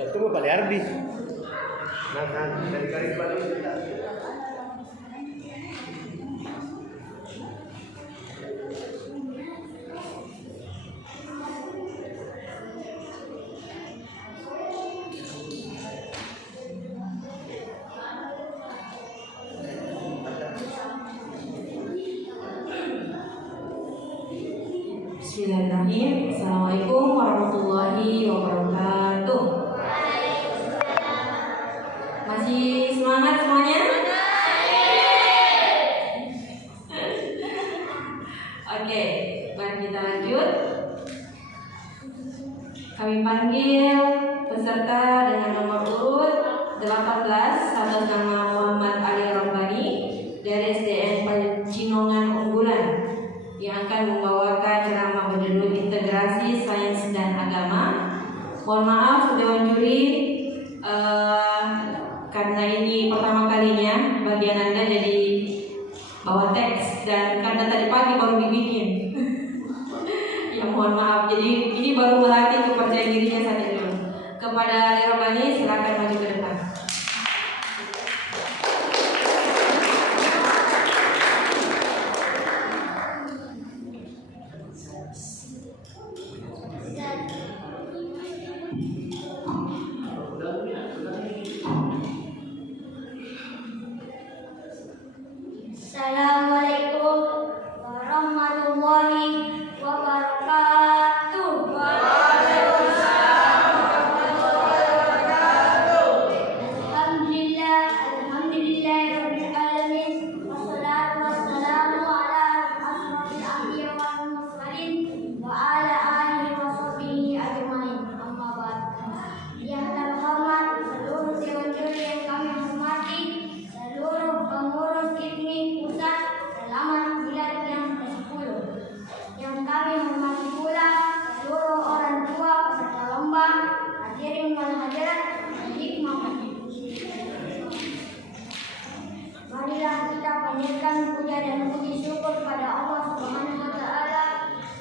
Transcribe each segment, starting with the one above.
Ketemu Pak Ardi. Nah, dari kali balik kita. Bismillahirrahmanirrahim. Assalamualaikum warahmatullahi wabarakatuh. Masih semangat semuanya? Oke, mari kita lanjut. Kami panggil peserta dengan nomor urut 18 atas nama Muhammad Ali Rombani dari SDN Pecinongan Unggulan yang akan membawakan ceramah berjudul Integrasi Sains dan Agama. Mohon maaf Dewan Juri, karena ini pertama kalinya bagian Anda jadi bawa teks dan karena tadi pagi baru dibikin. Ya mohon maaf, jadi ini baru melatih kepercayaan dirinya saja dulu. Kepada Ali Rombani, silakan maju ke depan. Assalamualaikum warahmatullahi wabarakatuh. Waalaikumsalam warahmatullahi wabarakatuh. Alhamdulillahirabbil alamin. Wassalatu wassalamu ala asyrofil anbiya wal mursalin wa ala alihi wa sahbihi ajmain. Amma ba'd. Yang terhormat seluruh dewan juri yang kami hormati, seluruh pengurus IPMI pusat selama bulan yang ke-10. Yang kami hormati pula seluruh orang tua peserta lomba, hadirin wal hadirat dan hikmah. Marilah kita panjatkan puja dan puji syukur pada Allah Subhanahu wa taala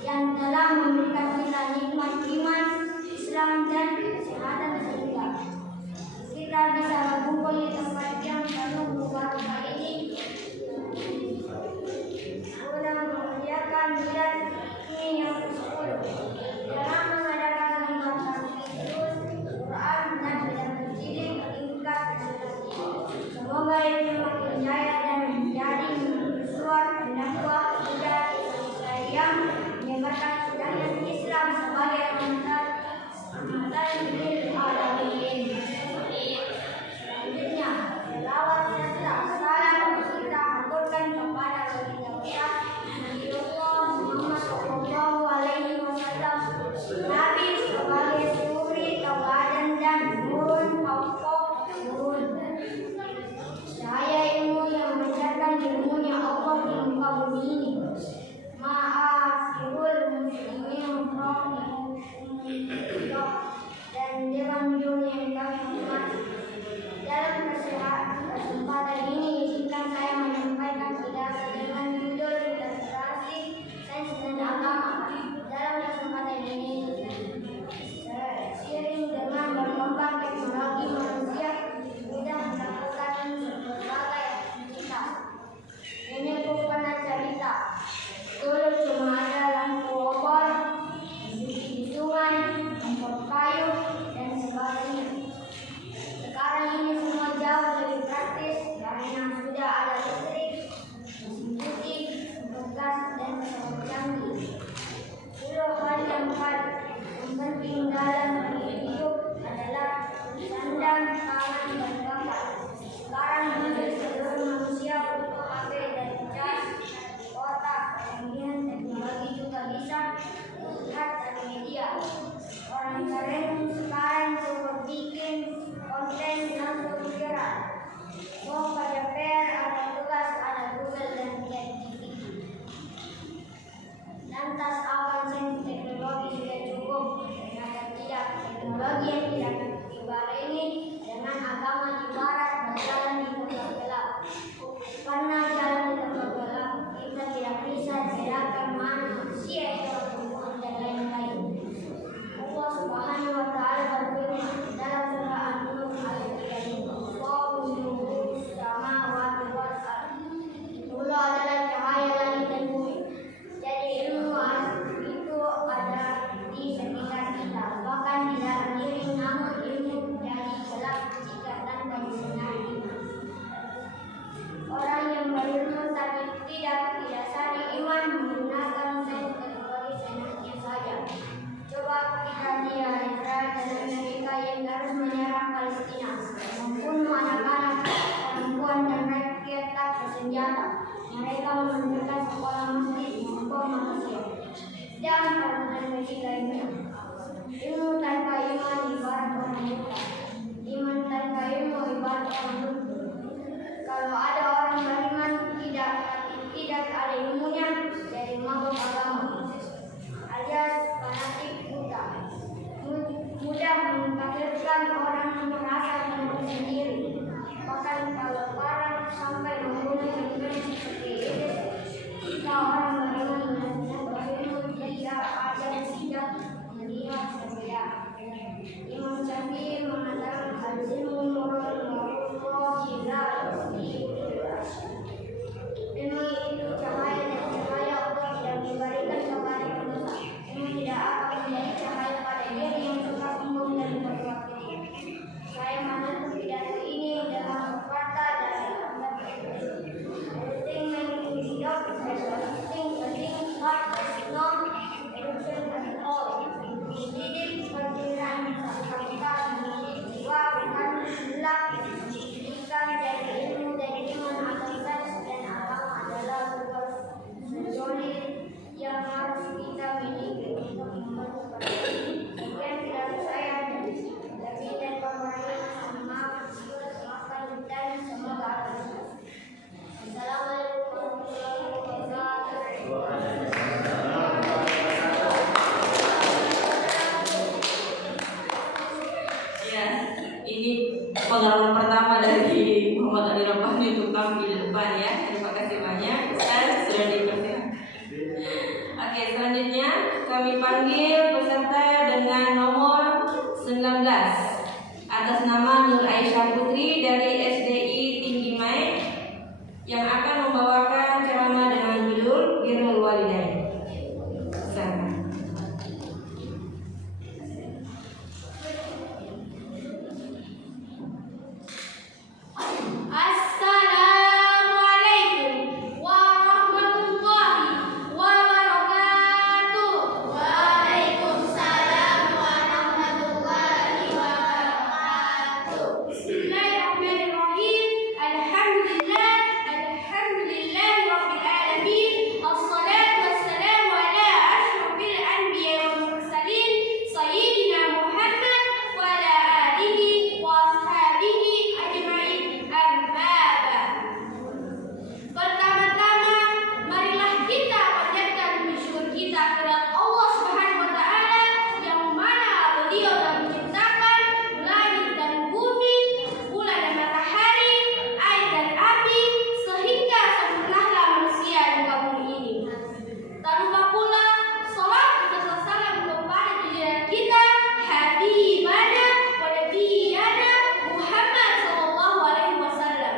yang telah memberikan kita nikmat iman, Islam dan kesehatan sehingga kita bisa berkumpul di tempat yang penuh berbahagia ini guna memuliakan bulan ini yang ke-10 dalam mengadakan lomba tahfidzul Quran dan belajar mendidik tingkat prestasi. Semoga ini makin jaya dan menjadi mercusuar pendakwah muda yang menyebarkan ajaran Islam sebagai rahmatan lil alamin. Selanjutnya, selawat serta salam kita aturkan kepada baginda besar Nabiullah Muhammad sallallahu alaihi wasallam, Nabi sebagai suri tauladan dan nurun fawqa nurun. Cahaya ilmu yang memancarkan ilmunya Allah di muka bumi ini. Ma'asirul muslimin dan dewan juri yang kami hormati. Dalam kesempatan ini izinkan saya menyampaikan pidato dengan judul Integrasi Sains dan Agama. Dalam kesempatan ini, seiring dengan berkembang teknologi manusia mudah melakukan berbagai aktivitas. Ini pun pernah cerita, dulu cuma ada lampu obor, teknologi yang tidak dibarengi dengan agama di barat berjalan di tempat gelap. Karena jalan di tempat gelap, kita tidak bisa bedakan mana manusia yang Tuhan dan lain-lain. Allah Subhanahu wa Ta'ala berfirman dalam surah An-Nur ayat 35, "Wallahu nurus samawati wal ardh." Allah adalah cahaya langit dan bumi. Jadi ilmu itu ada di sekitar kita, bahkan di dalam diri, namun ilmu jadi gelap jika tanpa disenangi. Orang yang berilmu tapi tidak didasari iman menggunakan sains teknologi seenaknya saja. Coba kita lihat Israel dan Amerika yang harus menyerang Palestina, membunuh anak-anak, perempuan dan rakyat tak bersenjata. Mereka menunjukkan sekolah masjid membom manusia. Jangan perbuatan keji lainnya. Ilmu tanpa iman ibarat orang buta. Iman tanpa ilmu ibarat orang lumpuh. Kalau ada orang beriman tidak ada ilmunya, jadi mabuk agama, alias fanatik buta. Mudah mengkafirkan orang yang merasa benar sendiri. Bahkan kalau orang sampai membunuh iman seperti itu, jika orang beriman benar-benar berilmu, dia akan tidak melihat berbeda. Imam Syafi'i mengatakan al-ilmu nurun wa ruhul ilmu itu cahaya dan cahaya Allah tidak diberikan kepada manusia. Ilmu tidak akan menjadi cahaya pada diri yang suka sombong dan berbuat keji. Saya menutup pidato ini dengan berkata dari everything making it up and everything not known education at all. Didik perkiraan kita mendidik jiwa bukan gelap. Pendidikan dari ilmu dan iman atau sains dan agama adalah tugas sejoli yang harus kita miliki untuk membantu bangsa. Sekian pidato saya dari dan pemerintah maafkan dan semoga berhasil. Assalamualaikum warahmatullahi wabarakatuh. Ya, ini pengalaman pertama dari Muhammad Ali Rabbani untuk tampil di depan ya. Terima kasih banyak Ustaz sudah dipersilakan. Oke, selanjutnya kami panggil peserta dengan nomor 19 atas nama Nur Aisyah Putri dari SDI Tinggi Mai yang akan membawakan ceramah dengan judul Birrul Walidain. Sama. Assalamualaikum warahmatullahi wabarakatuh. Waalaikumsalam warahmatullahi wabarakatuh. Bismillahirrahmanirrahim. Alhamdulillah rabbil alamin. Assalatu wassalamu ala asyrafil anbiya wal mursalin sayyidina Muhammad wa ala alihi wa ashabihi ajma'in. Amma ba'd. Pertama-tama marilah kita panjatkan syukur kita kepada Allah Subhanahu wa Ta'ala yang mana Beliau telah menciptakan langit dan bumi, bulan dan matahari, air dan api, sehingga sempurnahlah manusia di muka bumi ini. Tak lupa pula salat serta salam kepada junjungan kita Habibana wa Nabiyana Muhammad sallallahu alaihi wasallam,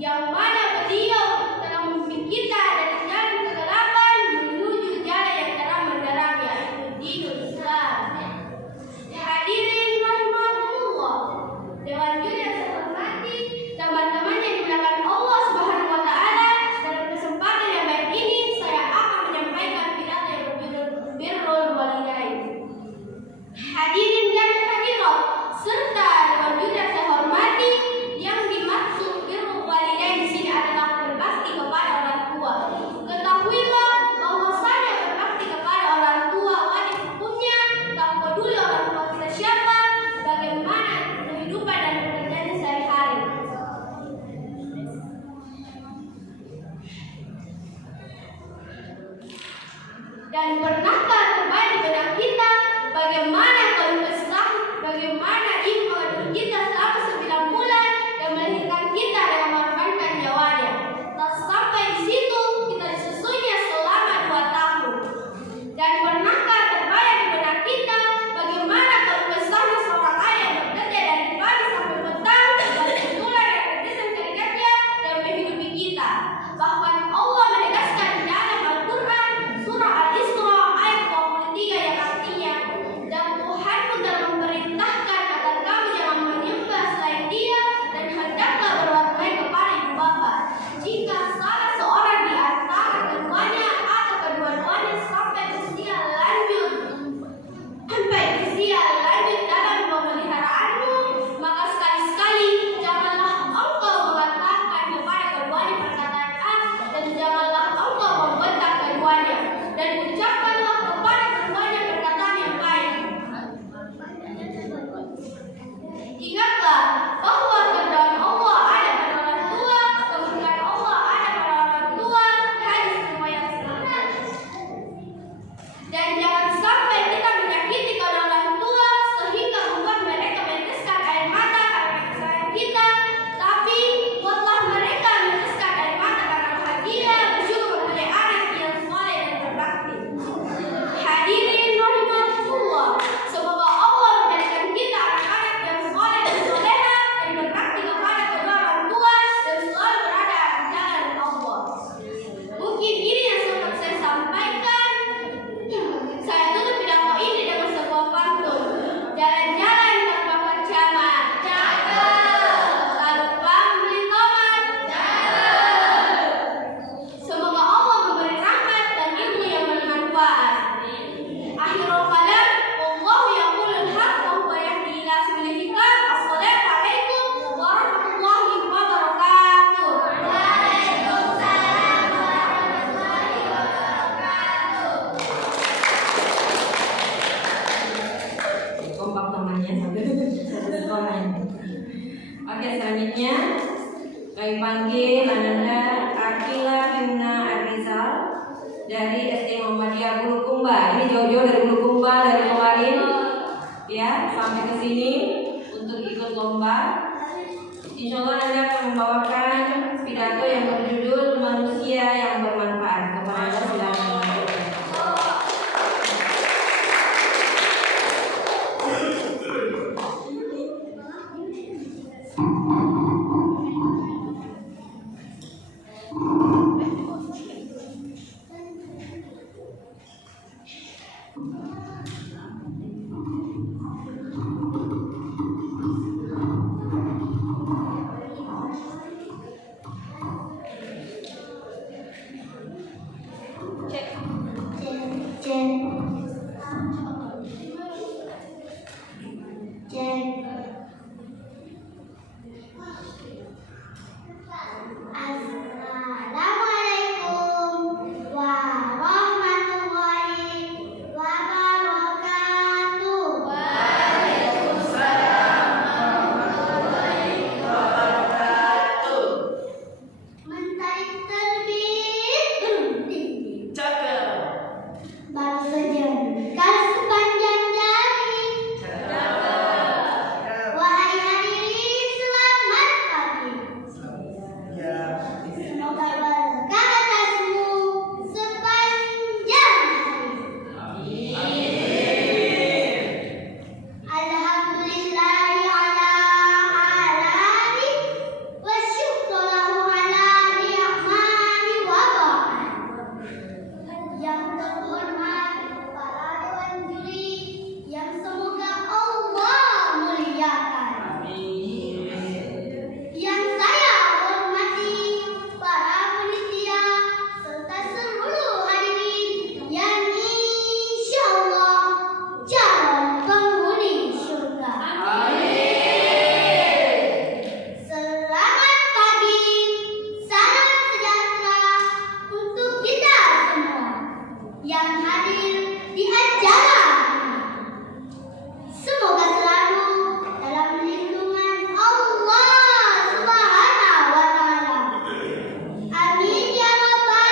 yang mana beliau telah memimpin kita dari jalan kegelapan menuju jalan yang terang benderang, yaitu dinul Islam. Hadirin rahimakumullah, Dewan Juri yang saya hormati, teman-teman yang dimuliakan Allah Subhanahu wa Ta'ala, dalam kesempatan yang baik ini saya akan menyampaikan pidato yang berjudul Birrul Walidain. Hadirin dan hadirat serta Dewan Juri yang saya hormati, yang dimaksud birrul walidain di sini adalah berbakti kepada orang tua. Ketahuilah bahwasanya berbakti kepada orang tua wajib hukumnya, tak peduli orang tua kita siapa, bagaimana kehidupan dan pekerjaan sehari-hari. Dan pernahkah terbaik benak kita, bagaimana kalau bagaimana ibu mengandung kita selama 9 bulan dan melahirkan kita dengan mengorbankan nyawanya. Tak sampai di situ, kita disusuinya selama 2 tahun. Dan pernahkah terbayang di benak kita bagaimana kalau misalnya seorang ayah bekerja dari pagi sampai petang dan itulah yang terdesak keringatnya dan menghidupi kita. Bahkan Allah menegaskan di dalam Al-Quran surah Al-Isra ayat 23 yang artinya, dan Tuhan pun telah memerintahkan agar kamu jangan menyembah selain Dia dan hendaklah berbuat baik kepada ibu bapa. Jika salah seorang di antara keduanya atau kedua-duanya sampai usia lanjut dalam pemeliharaanmu, maka sekali-sekali janganlah engkau mengatakan kepada keduanya perkataan dan janganlah engkau membentak keduanya, dan ucapkanlah kepada keduanya perkataan yang baik. Ingatlah bahwa kehendak Allah ada pada orang tua, kemungkinan Allah ada pada orang tua, hadis riwayat Muslim. Dan jangan sampai kita menyakiti kedua orang tua sehingga membuat mereka meneteskan air mata karena kesalahan kita, tapi buatlah mereka meneteskan air mata karena bahagia bersyukur mempunyai anak yang soleh dan berbakti. Hadirin rahimakumullah, semoga Allah menjadikan kita anak-anak yang soleh dan soleha dan berbakti kepada kedua orang tua dan selalu berada di jalan Allah. Mungkin ini yang sempat saya sampaikan. Saya tutup pidato ini dengan sebuah pantun. Jalan-jalan tanpa kacamata, lalu pelan beli tomat. Semoga Allah memberi rahmat dan ilmu yang bermanfaat. Akhirul kalam, wallahu yaqulul haq wa huwa yahdi ila sabilil hikam. Assalamualaikum warahmatullahi wabarakatuh. Waalaikumsalam warahmatullahi wabarakatuh. Kompak temannya satu sekolah. Oke, selanjutnya kami panggil Ananda Akila Fimna Arizal dari SD Muhammadiyah Bulukumba. Ini jauh-jauh dari Bulukumba dari kemarin, ya, sampai ke sini untuk ikut lomba. Insya Allah Anda akan membawakan pidato yang berjudul Manusia yang Bermanfaat. Kepada Anda silakan. Assalamualaikum warahmatullahi wabarakatuh. Mentari terbit tinggi, baru saja kalau sepanjang jari. Wahai hadirin, selamat pagi. Semoga berkah atasmu sepanjang hari. Alhamdulillahi ala alami wa syukrulahu ala ni'mani wa ba'd. Yang terhormat para dewan juri yang semoga Allah muliakan. Yang saya hormati para panitia serta seluruh hadirin yang insya Allah calon penghuni surga. Selamat pagi, salam sejahtera untuk kita semua yang hadir di acara. Semoga selalu dalam lindungan Allah Subhanahu wa Ta'ala. Amin ya Rabbal.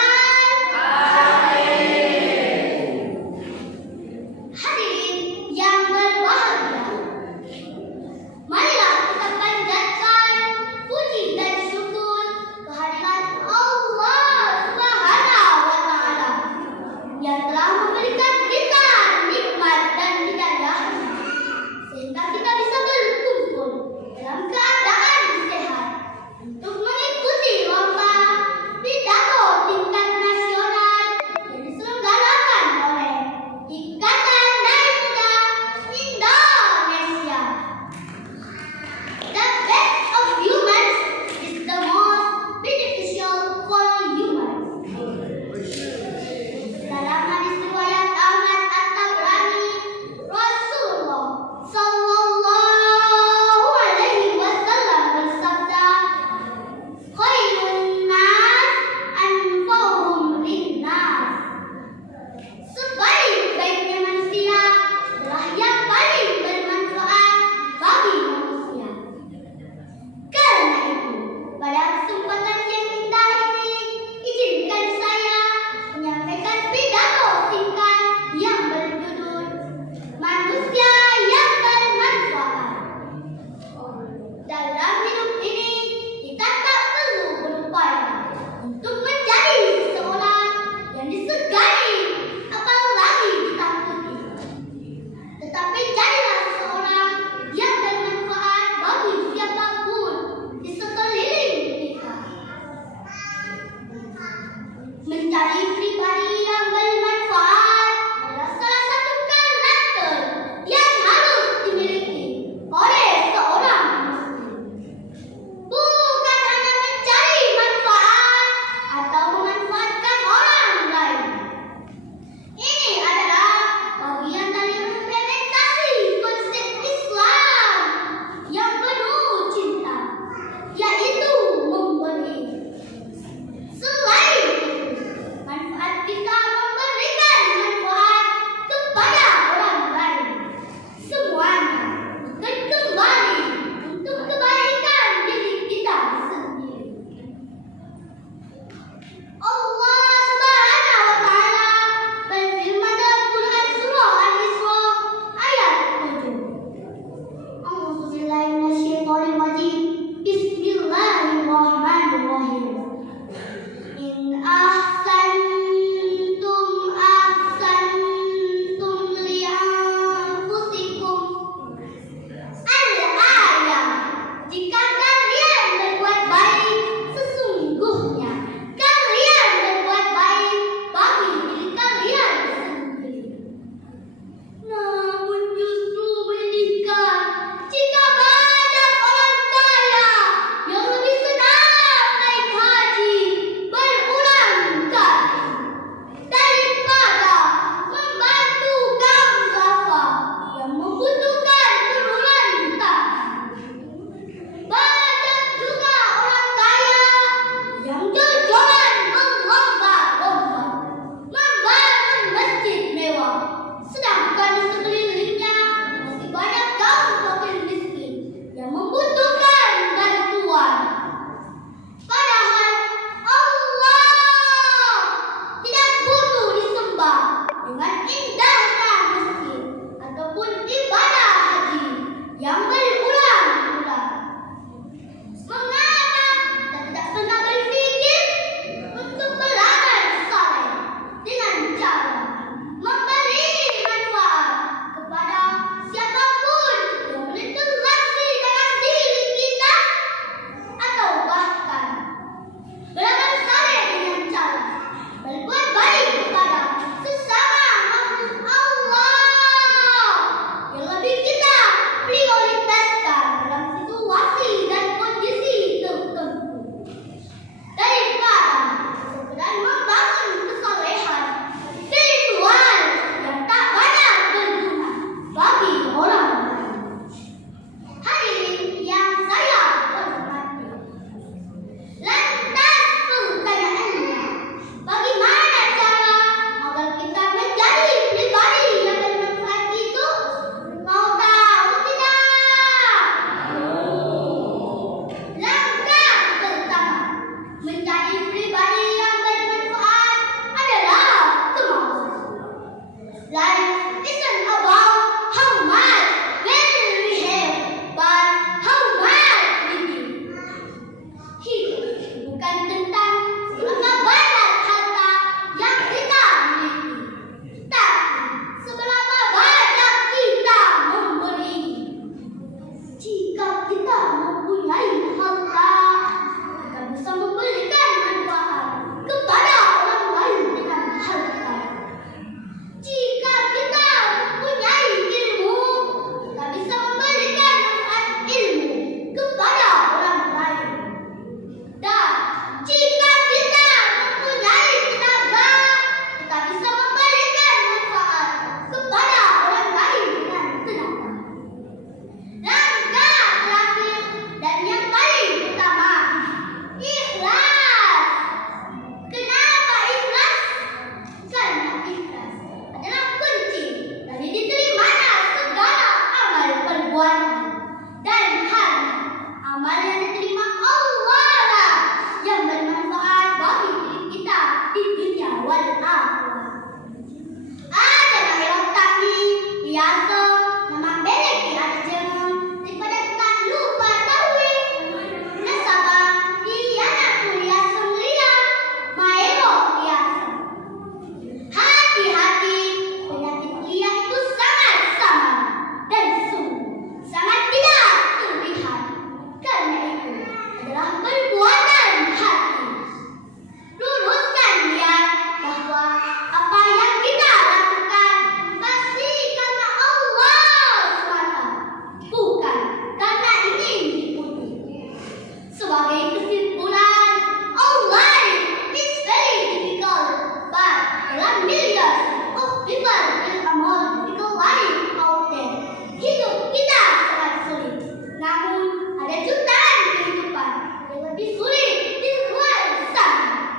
adalah millions of people in a multiple life out there. Hidup kita sangat sulit, namun ada jutaan kehidupan yang lebih sulit di luar sana.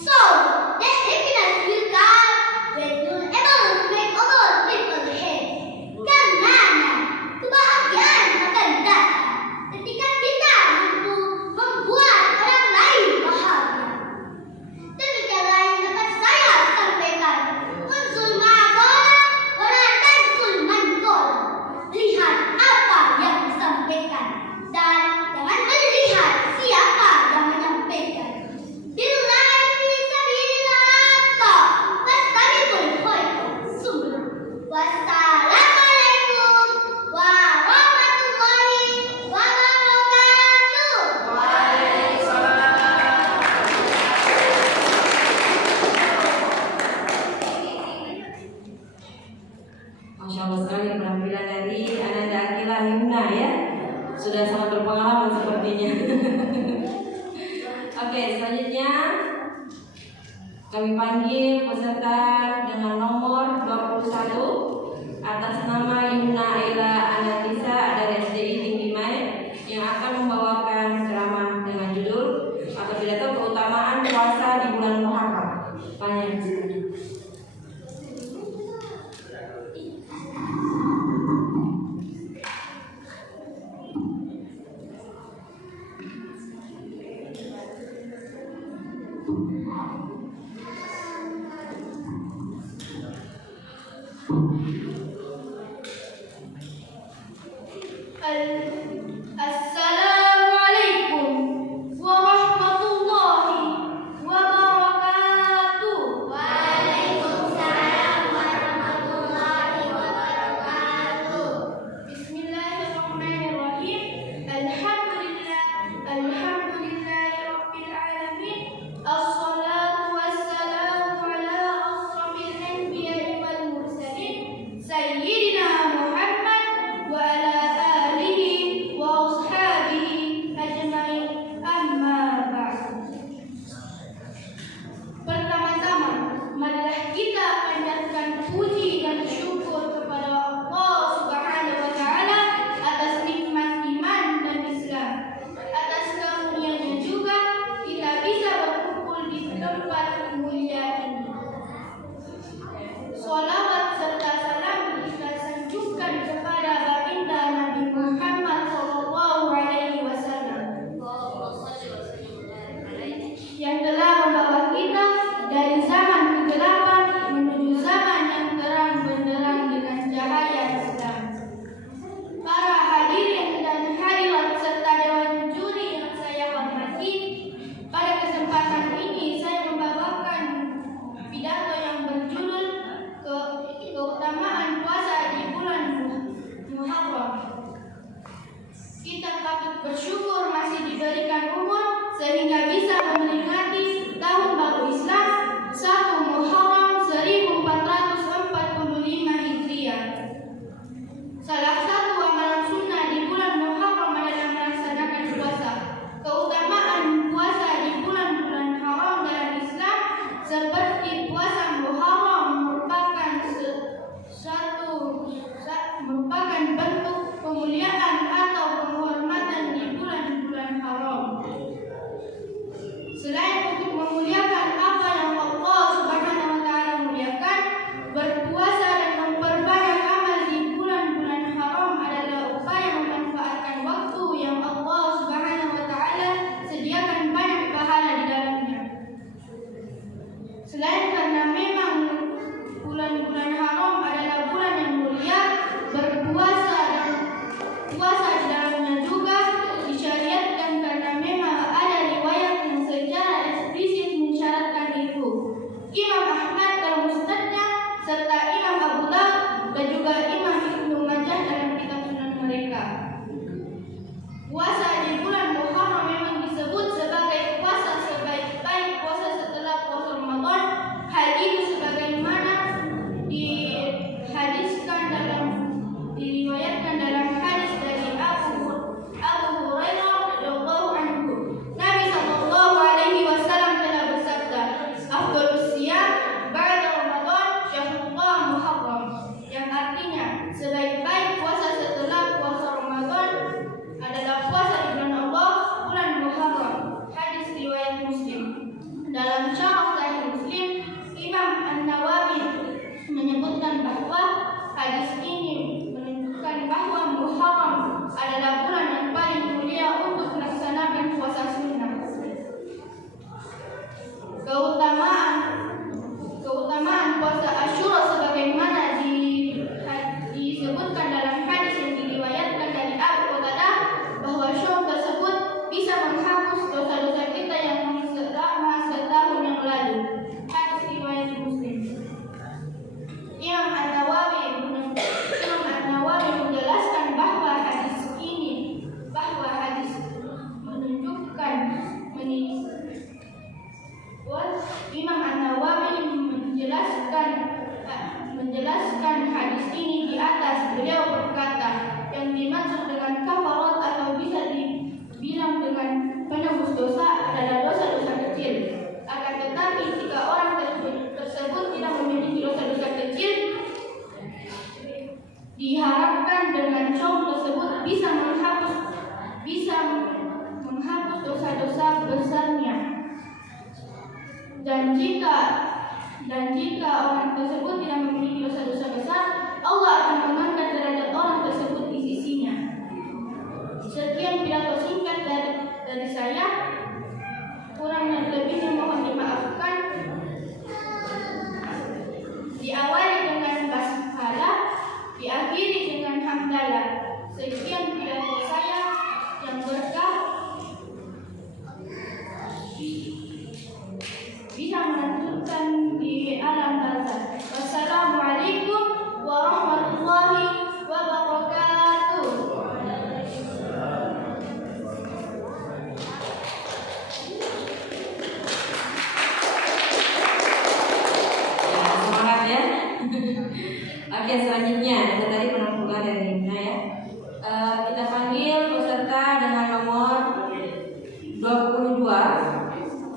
So, that happiness will come when you're able to make other people happy. Karena kebahagiaan akan datang ketika kita mampu membuat orang lain bahagia. Demikianlah yang dapat saya sampaikan. Unsur ma'akola, waratan sulman kola. Lihat apa yang disampaikan dan jangan melihat siapa yang menyampaikan. Billahi fisabilillah, fastabiqul khairat. Summa. Wassalamualaikum warahmatullahi wabarakatuh. Masya Allah sekali penampilan dari Ananda Akila Himna ya. Sudah sangat berpengalaman sepertinya. Oke, selanjutnya kami panggil peserta dengan nomor 21 atas nama Yumna Aila Anatisa dari SDI Tinggi Mai yang akan membawakan ceramah dengan judul atau pidato keutamaan puasa di bulan Muharram. Panjang sekali. Assalamualaikum warahmatullahi wabarakatuh. Waalaikumsalam warahmatullahi wabarakatuh. Bismillahirrahmanirrahim. Alhamdulillahirabbil alamin. Assalatu wassalamu ala asrofil anbiya'i wal mursalin sayyidina Muhammad wa ala alihi wa ashabihi ajmain, amma ba'du. Pertama-tama, marilah kita panjatkan puji dan syukur kepada Allah Subhanahu wa taala atas nikmat iman dan Islam. Atas karunia-Nya juga kita bisa berkumpul di tempat mulia ini. Sholawat serta salam kita sanjungkan kepada baginda Nabi Muhammad sallallahu alaihi wasallam yang telah membawa kita dari zaman kegelapan menuju zaman yang terang benderang dengan cahaya Islam. Para hadirin dan hadirat serta dewan juri yang saya hormati, pada kesempatan ini saya membawakan pidato yang berjudul keutamaan puasa di bulan Muharram. Kita patut bersyukur masih diberikan umur sehingga bisa memperingati tahun baru Islam 1 Muharram 1445 Hijriah. Salah satu amalan sunnah di bulan Muharram adalah melaksanakan puasa. Keutamaan puasa di bulan-bulan haram dalam Islam seperti puasa Muharram merupakan bentuk pemuliaan atau penghormatan di bulan-bulan haram. An-Nawawi menyebutkan bahwa hadis ini menunjukkan bahwa Muharram adalah bulan yang paling mulia untuk melaksanakan puasa sunnah. Keutamaan puasa Asyura sebagaimana disebutkan dalam hadis yang diriwayatkan dari Abu Qatadah bahwa syawal tersebut bisa menghapus dosa-dosa kita yang selama setahun yang lalu. Hadis riwayat Muslim. Imam An-Nawawi menjelaskan bahwa hadis menunjukkan Imam An-Nawawi menjelaskan hadis ini di atas. Beliau berkata, yang dimaksud dengan kafarat atau bisa dibilang dengan penebus dosa adalah dosa-dosa kecil. Akan tetapi jika orang tersebut tidak memiliki dosa-dosa kecil, diharapkan dengan saum tersebut bisa menghapus dosa-dosa besarnya. Dan jika orang tersebut tidak memiliki dosa-dosa besar, Allah akan mengangkat derajat orang tersebut di sisinya. Sekian pidato singkat dari saya. Kurang dan lebihnya mohon dimaafkan. Diawali dengan basmalah, diakhiri dengan hamdalah. Sekian pidato saya yang berkah, bisa melanjutkan di alam barzakh. Wassalamualaikum warahmatullahi wabarakatuh. Semangat ya. Oke, selanjutnya itu tadi penampilan dari Nina ya. Kita panggil peserta dengan nomor 22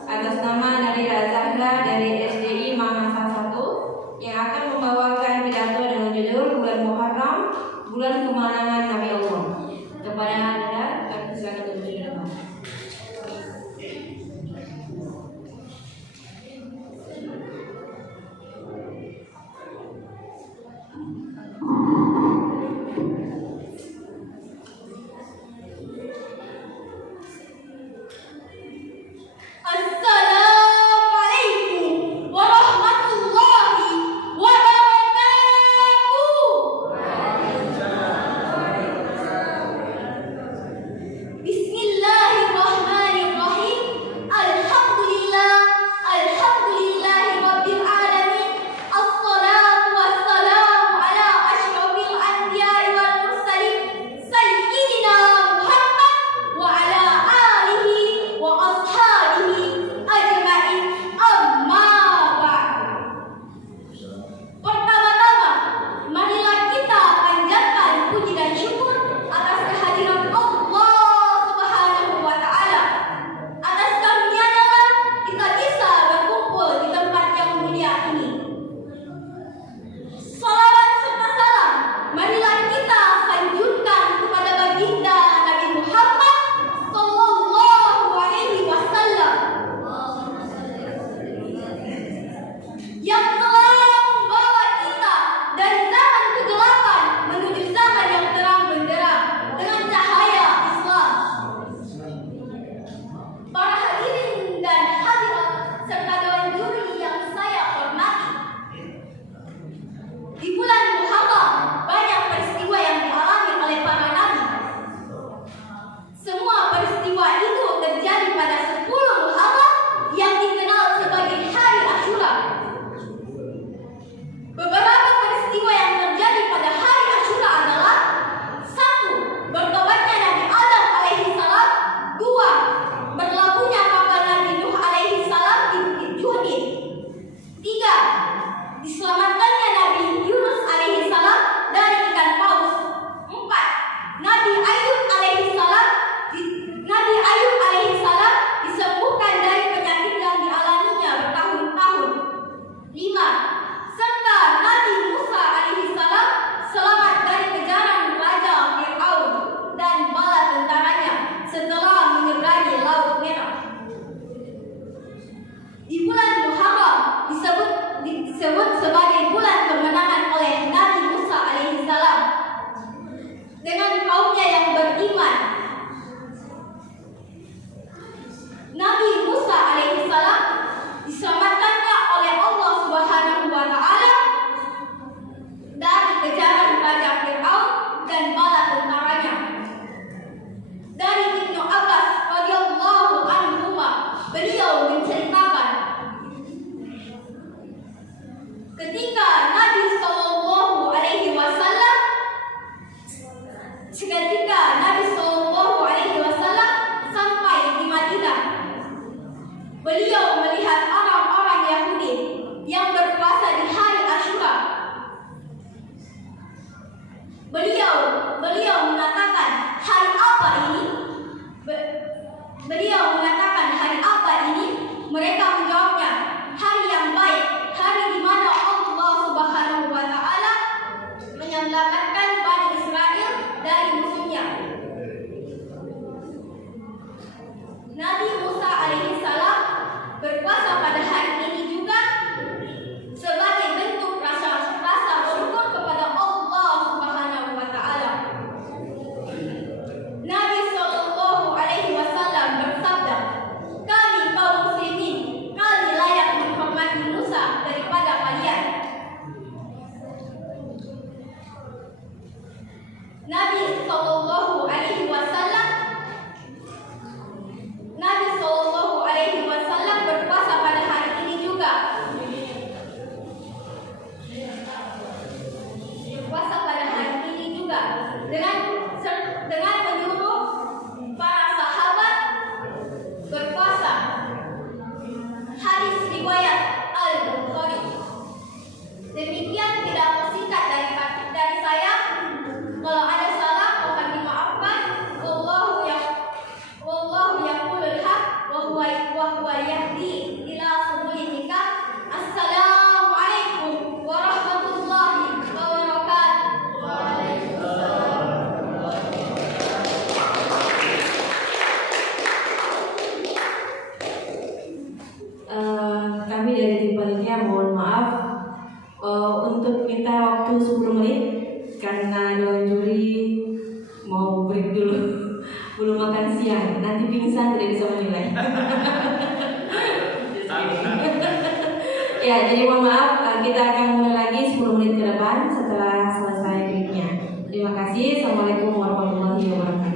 atas nama Nadira Zahra dari SDI Makassar 1 yang akan membawakan pidato dengan judul Bulan Muharram, Bulan Kemenangan Nabi Allah. Kepada Nadira, kami silakan untuk menjadi Assalamualaikum warahmatullahi wabarakatuh. disebut sebagai bulan kemenangan oleh Nabi Musa alaihissalam dengan kaumnya yang beriman. Nabi Musa alaihissalam diselamatkannya oleh Allah Subhanahu wa taala dari kejaran Raja Fir'aun dan bala tentaranya. Dari Ibnu Abbas radhiyallahu anhu beliau menceritakan ketika Nabi sallallahu alaihi wasallam sampai di Madinah, beliau melihat orang-orang Yahudi yang berpuasa di hari Asyura. Beliau mengatakan, hari apa ini? Mereka menjawabnya, hari yang baik, hari di mana Allah Subhanahu wa taala menyelamatkan Bani Israel dari musuhnya. Nabi Musa alaihissalam berpuasa pada hari ini juga sebagai bentuk rasa syukur kepada Allah Subhanahu wa taala. Nabi sallallahu alaihi wasallam bersabda, "Kami kaum muslimin, kami layak menghormati Musa daripada kalian." Nabi sallallahu alaihi wasallam berpuasa pada hari ini juga. Dengan menyuruh para sahabat berpuasa. Hadis riwayat Al-Bukhari. Demikian pidato singkat dari saya. Kalau ada salah mohon dimaafkan. Wallahu yaqulul haq wa huwa yahdi ila subulil hikam. Assalamualaikum warahmatullahi wabarakatuh. Kami dari tim panitia mohon maaf untuk minta waktu 10 menit karena dewan juri mau break dulu, belum makan siang, nanti pingsan tidak bisa menilai. Ya, jadi mohon maaf, kita akan mulai lagi 10 menit ke depan setelah selesai breaknya. Terima kasih. Assalamualaikum warahmatullahi wabarakatuh.